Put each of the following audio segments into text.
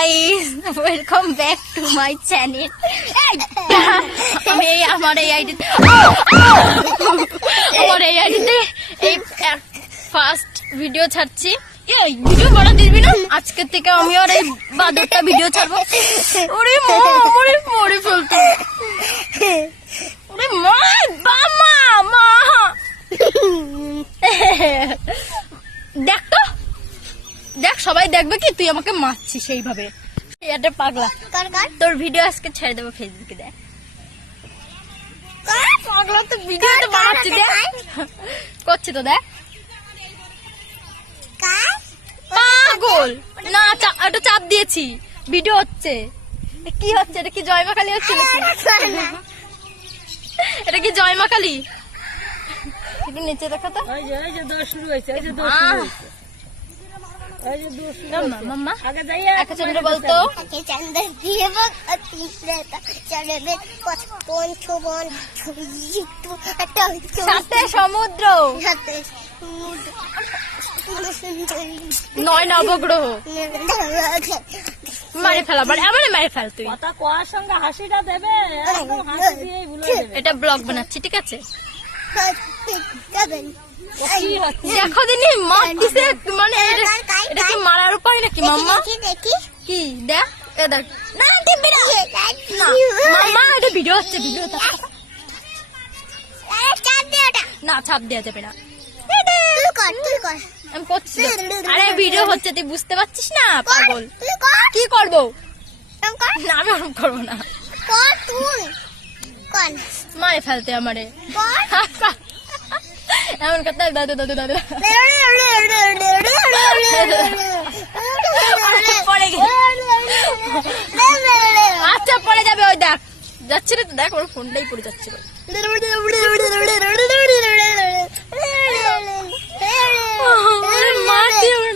Guys, welcome back to my channel. আমি আমার এই আইডিতে এই ফার্স্ট ভিডিও ছাড়ছি। এই ভিডিও বানা দিবি না, আজকে থেকে আমি আর এই বাদরটা ভিডিও ছাড়বো। ওরে মা, ওরে মরে ফেলতো। ওরে মা, বাবা মা, দেখ তো, দেখ সবাই দেখবে কি তুই আমাকে মারছিস সেইভাবে। এটা পাগলা, তোর ভিডিও আজকে ছেড়ে দেবো ফেসবুকে। দেখ পাগলা, তো ভিডিও তো বানাচ্ছি, দেখ করছি তো, দেখ পাগল না। একটা চাপ দিয়েছি, ভিডিও হচ্ছে। কি হচ্ছে এটা? কি জয়মাকালী হচ্ছে? এটা কি জয়মাকালী? একটু নিচে দেখা তো। শুরু হয়েছে। মাম্মা একটা চন্দ্র বলতো, সাথে সমুদ্র, নয় নবগ্রহ মারে ফেলা, মানে আমার মারে ফেল। তুই কোয়ার সঙ্গে হাসিটা দেবে, এটা ব্লগ বানাচ্ছি, ঠিক আছে? দেখো দিনি মারতেছে, মানে এটা কি মারার উপায় নাকি মাম্মা? কি দেখ, এ দেখ না, মাম্মা এটা ভিডিও হচ্ছে, ভিডিও না, ছাপ দেওয়া যাবে না। আমি করছি, আরে ভিডিও হচ্ছে, তুই বুঝতে পারছিস না পাগল? কি করবো না, আমি ওরকম করবো না। মারে ফেলতে আমারে এমন কথা। দাদু দাদু দাদু পড়ে গেছে। আচ্ছা পড়ে যাবে, ওই দেখ যাচ্ছে রে, তো দেখ ওর ফোনটাই পড়ে যাচ্ছিল।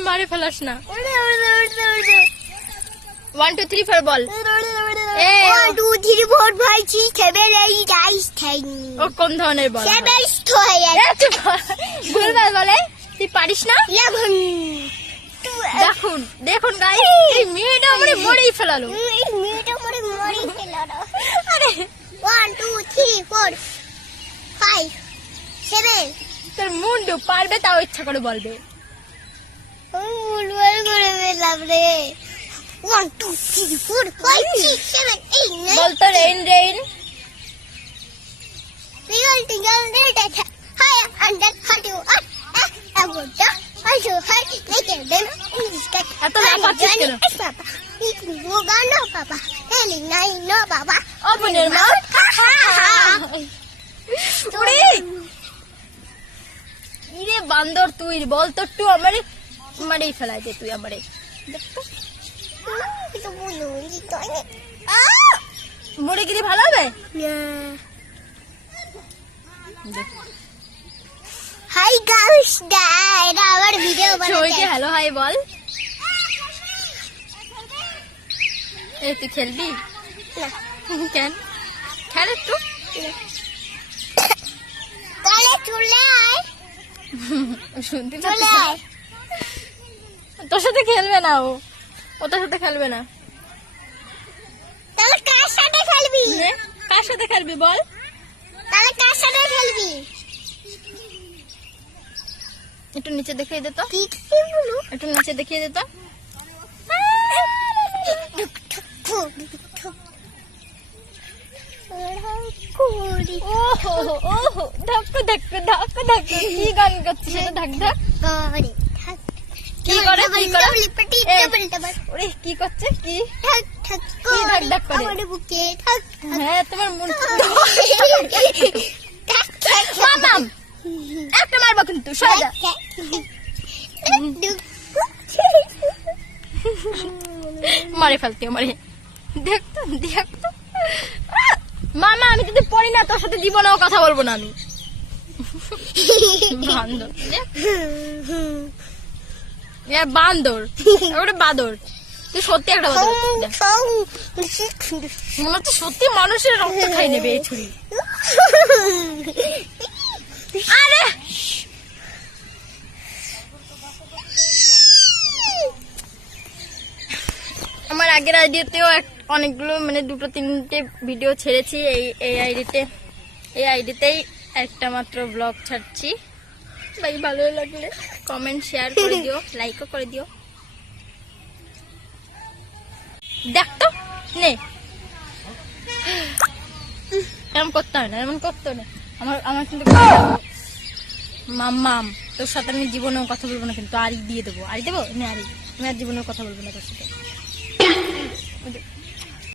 মারে ফেলাস না। 1 2 3 4 বল। 1 2 3 4 5 6 7 8 9 10। ও কোন ধরনের বল? ভুলভাল বলে, তুই পারিস না। দেখুন দেখুন গাইস, এই মেয়েটা আমারে মরেই ফেলালো। আরে 1 2 3 4 5 7। তোর মুন্ডু পারবে, তাও ইচ্ছা করে বলবে। ভুলভাল করে ফেললাম রে। 1 2 3 4 5 6 7 8 9। বলতো রেইন রেইন। এত লাফাচ্ছিস কেন? অপনের মা। ইরে বান্দর, তুই বল তো একটু আমারে মারেই ফেলাই দে তুই আমারে। মরে গেলে ভালো হবে। হাই গাইস, এটা আমার ভিডিও বানাতে। সবাইকে হ্যালো হাই বল। এ তুই খেলবি না, কেন? খেল একটু। তাহলে চলে আয়, শুনতে চলে আয়। তোর সাথে খেলবে না, ও তোর সাথে খেলবে না। তাহলে কার সাথে খেলবি? কার সাথে খেলবি বল? তাহলে কার সাথে খেলবি? একটু নিচে দেখিয়ে দে তো, কি বলু? একটু নিচে দেখিয়ে দে তো। ওহো ওহো, ধাক্কু ধাক্কু ধাক্কু ধাক্কু, কি গান করছিস? ধাক ধাক কি করে? কি করে? ওরে কি করছে? কি ধাক ধাক করে? হ্যাঁ, তোমার মন। মামাম একটা মারবো কিন্তু, সরে যা। মারে ফেলতে আমারে, দেখতো দেখতো। মামা আমি যদি পড়ি না, তোর সাথে জীবনেও কথা বলবো না আমি। বান্দর, বান্দর, ওটা বাদর। তুই সত্যি একটা কথা মনে হচ্ছে সত্যি মানুষের রক্ত খাই নেবে এই ছুরি। আরে আমার আগের আইডিতেও অনেকগুলো মানে 2-3টে ভিডিও ছেড়েছি। এই আইডিতেই একটা মাত্র ব্লগ ছাড়ছি। ভাই ভালো লাগলে কমেন্ট শেয়ার করে দিও, লাইকও করে দিও। দেখ তো নে, এমন করতে হয় না, এমন করতে হয় না। আমার কিন্তু মাম তোর সাথে আমি জীবনেও কথা বলবো না, কিন্তু আড়ি দিয়ে দেবো। আড়ি দেবো না, আড়ি আমি আর জীবনেও কথা বলবো না তোর সাথে।